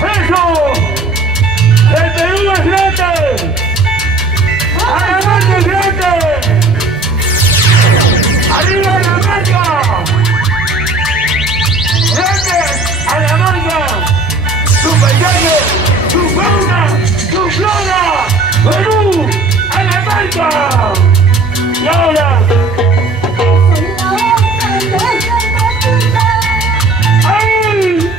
¡Eso! ¡El Perú es grande! ¡A la marca es grande! ¡Arriba la marca! ¡Grande a la marca! ¡Su paisaje! ¡Su fauna! ¡Su flora! ¡Perú a la marca! Y ahora... ¡ay!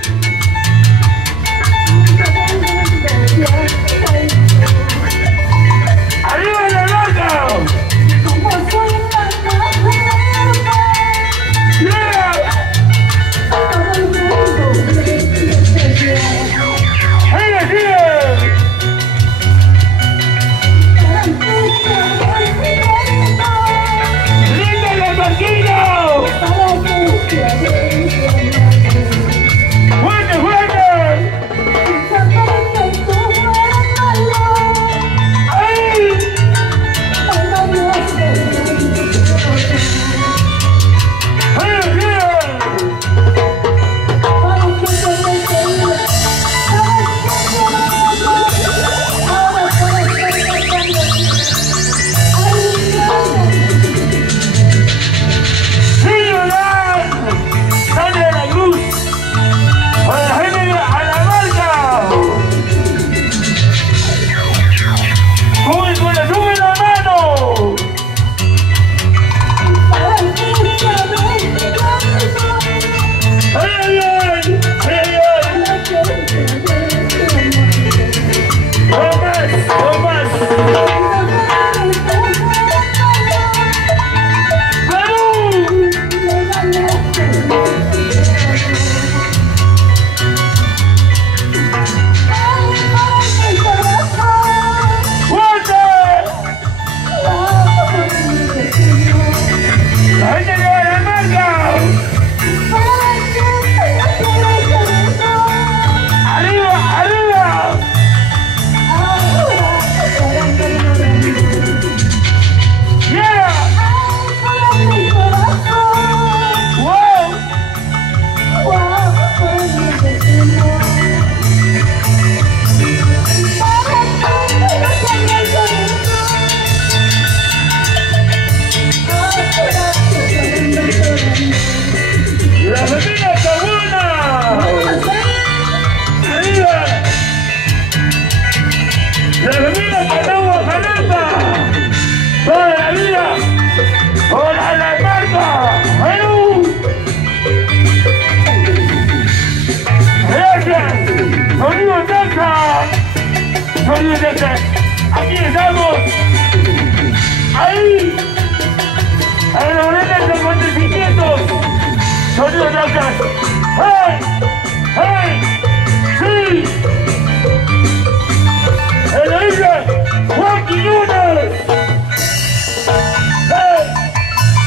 ¡Arriba la marca! ¡Yeah! ¡Ahí la sigue! ¡Linda la marquina! ¡Fuerte, fuerte! ¡Ay! ¡Ahí la sigue! ¡Sí, Yolanda! ¡Sale de la cruz! ¡A la gente a la marca! ¡Con el corazón en la mano! ¡Ay, ay, ay! ¡Ay, ay, ay! ¡No más! ¡No más! ¡Perú! ¡Fuerte! ¡La gente de la marca! ¡Arriba, arriba! ¡Yeah! ¡Wow! ¡La familia está buena! ¡Arriba! ¡La familia Catagua Jalapa! ¡Toda la vida! ¡Hola la marca! ¡Perú! ¡Gracias! ¡Sonido Texas! ¡Sonido Texas! ¡Aquí estamos! ¡Ahí! ¡A la boleta de acontecimientos! ¡Sonido Texas! ¡Hey! ¡Hey! ¡Sí! ¡En la isla Juan Quiñones! ¡Hey!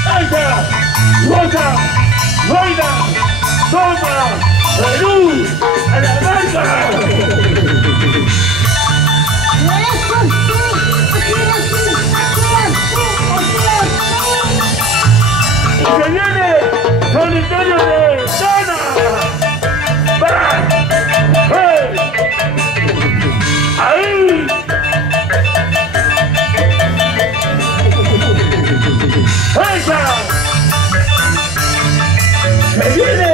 ¡Ahí está! ¡Rosa! ¡Roida! ¡Toma! ¡Perú! ¡A la marca! ¡Y se viene solitario de Sana! ¡Va! ¡Hey! ¡Ahí! ¡Esa! ¡Se viene!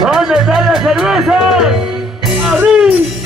¿Dónde están las cervezas? ¡Abrí!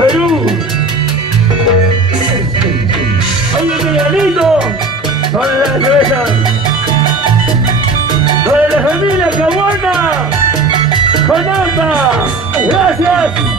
Perú. Oye, Miguelito, con la cerveza, con la familia Caguana, con AMBA, gracias.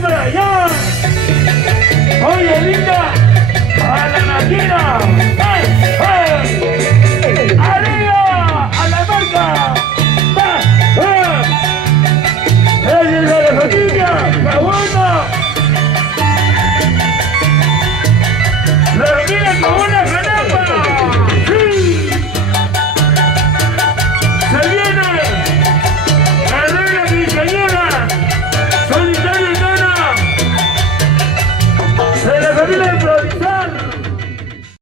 Por allá. Oye, linda, a la máquina.